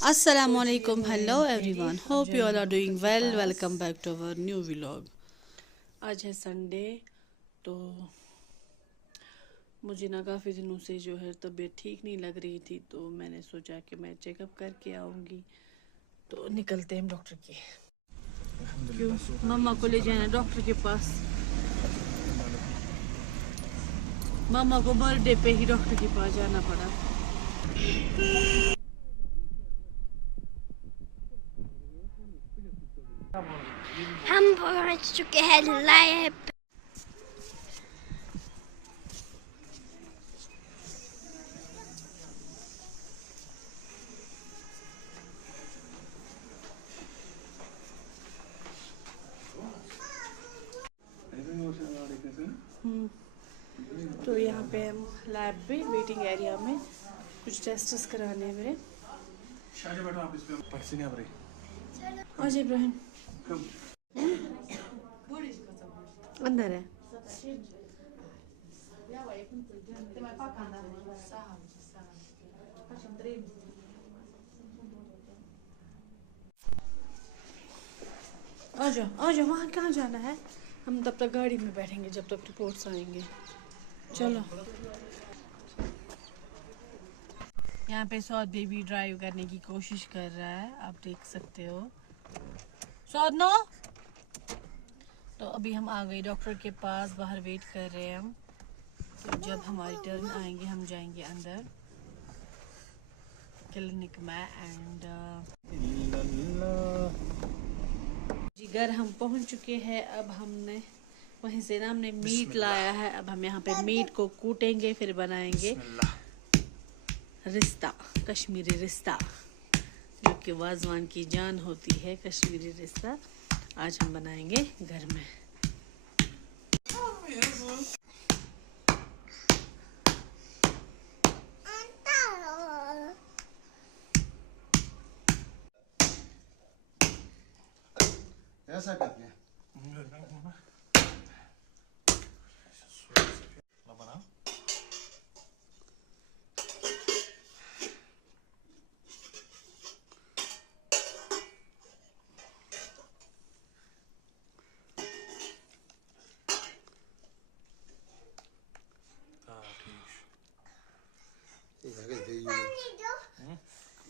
Assalamualaikum, hello everyone, hope you all are doing well. Welcome back to our new vlog. आज है Sunday, तो मुझे ना काफ़ी दिनों से जो है तबीयत ठीक नहीं लग रही थी, तो मैंने सोचा कि मैं चेकअप करके आऊँगी। तो निकलते हैं डॉक्टर के। क्यों मम्मा को ले जाना डॉक्टर के पास। मम्मा को बर्थडे पे ही डॉक्टर के पास जाना पड़ा। हम पहुंच चुके हैं लैब। तो यहाँ पे हम लैब पे वेटिंग एरिया में कुछ टेस्ट्स कराने हैं मेरे। आज इब्राहिम अंदर है। आ जाओ वहाँ कहाँ जाना है? हम तब तक गाड़ी में बैठेंगे जब तक रिपोर्ट्स आएंगे। चलो। यहाँ पे सौद बेबी ड्राइव करने की कोशिश कर रहा है, आप देख सकते हो। सौद नो। तो अभी हम आ गए डॉक्टर के पास, बाहर वेट कर रहे हैं हम। तो जब हमारी टर्न आएंगे हम जाएंगे अंदर क्लिनिक में। एंड जी घर हम पहुंच चुके हैं। अब हमने वहीं से ना हमने मीट लाया है। अब हम यहाँ पे मीट को कूटेंगे, फिर बनाएंगे रिश्ता, कश्मीरी रिश्ता, जो कि वाजवान की जान होती है। कश्मीरी रिश्ता आज हम बनाएंगे घर में। ऐसा करते हैं।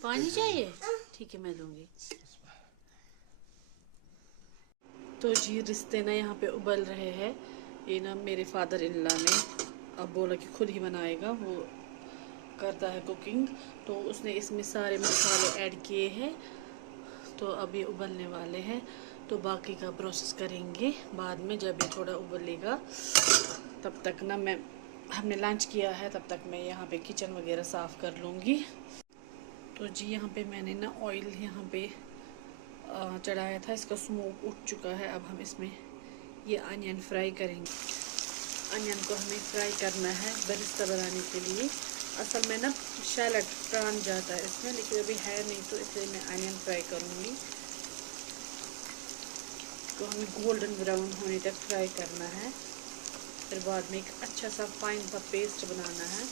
पानी चाहिए? ठीक है मैं दूंगी। तो जी रिश्ते ना यहाँ पे उबल रहे हैं। ये ना मेरे फादर इन लॉ ने अब बोला कि खुद ही बनाएगा, वो करता है कुकिंग। तो उसने इसमें सारे मसाले ऐड किए हैं। तो अब ये उबलने वाले हैं, तो बाकी का प्रोसेस करेंगे बाद में जब ये थोड़ा उबलेगा। तब तक ना हमने लंच किया है, तब तक मैं यहाँ पे किचन वगैरह साफ़ कर लूँगी। तो जी यहाँ पे मैंने ना ऑयल यहाँ पे चढ़ाया था, इसका स्मोक उठ चुका है। अब हम इसमें ये अनियन फ्राई करेंगे। अनियन को हमें फ्राई करना है बरिस्ता बनाने के लिए। असल में ना शैलड प्रान जाता है इसमें, लेकिन अभी है नहीं, तो इसलिए मैं अनियन फ्राई करूँगी। तो हमें गोल्डन ब्राउन होने तक फ्राई करना है, फिर बाद में एक अच्छा सा फाइन सा पेस्ट बनाना है।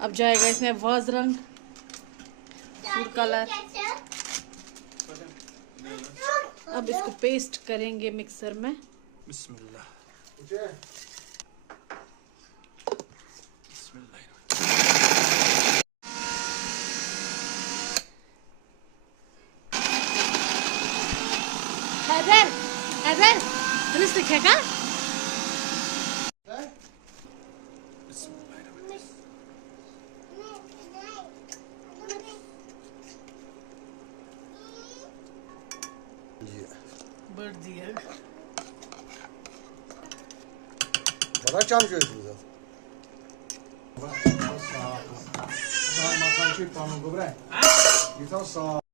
अब जाएगा इसमें वाज रंग, फूड कलर। अब इसको पेस्ट करेंगे मिक्सर में। बिस्मिल्लाह। हैदर रिश्ते खेगा। बढ़ दिया bana çam gözlüyor. Sağ ol. Sağ ol. Sağ ol. Sağ ol.